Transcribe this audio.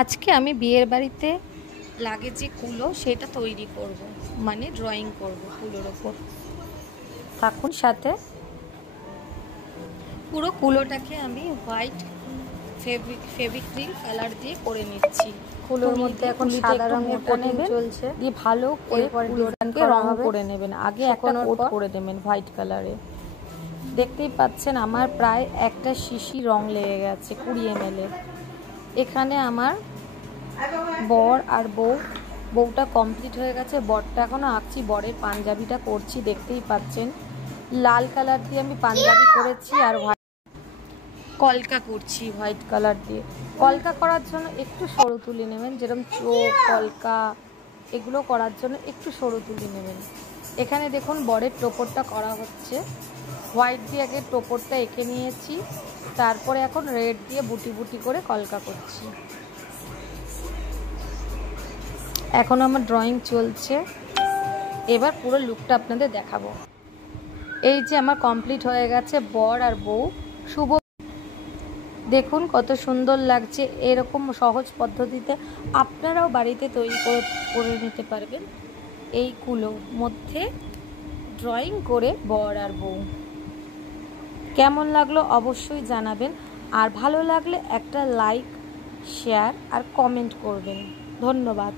আজকে আমি বিয়ের বাড়িতে লাগে যে কুলো সেটা তৈরি করব, মানে ড্রয়িং করব কুলোর ওপর। থাকুন সাথে। পুরো কুলোটাকে আমি হোয়াইট ফেভিক্রিল কালার দিয়ে করে নিচ্ছি। কুলোর মধ্যে এখন সাদা রঙের কোটিং চলছে, দিয়ে ভালো করে কুলোটাকে রং করে নেবেন। আগে একটা কোট করে দেবেন হোয়াইট কালারে। দেখতেই পাচ্ছেন আমার প্রায় একটা শিশি রং লেগে গেছে 20 ml। এখানে আমার বর আর বউটা কমপ্লিট হয়ে গেছে। বরটা এখনো আঁকছি, বরের পাঞ্জাবিটা করছি। দেখতেই পাচ্ছেন লাল কালার দিয়ে আমি পাঞ্জাবি করেছি আর কলকা করছি হোয়াইট কালার দিয়ে। কলকা করার জন্য একটু সরু তুলি নেবেন, যেরকম চোখ কলকা এগুলো করার জন্য একটু সরু তুলি নেবেন। এখানে দেখুন বরের টোপরটা করা হচ্ছে। হোয়াইট দিয়ে আগে টোপরটা এঁকে নিয়েছি, তারপরে এখন রেড দিয়ে বুটি বুটি করে কলকা করছি। এখন আমার ড্রয়িং চলছে, এবার পুরো লুকটা আপনাদের দেখাবো। এই যে আমার কমপ্লিট হয়ে গেছে বর আর বউ। শুভ, দেখুন কত সুন্দর লাগছে। এরকম সহজ পদ্ধতিতে আপনারাও বাড়িতে তৈরি করে নিতে পারবেন। এই কুলোর মধ্যে ড্রয়িং করে বর আর বউ। কেমন লাগলো অবশ্যই জানাবেন, আর ভালো লাগলে একটা লাইক, শেয়ার আর কমেন্ট করবেন। ধন্যবাদ।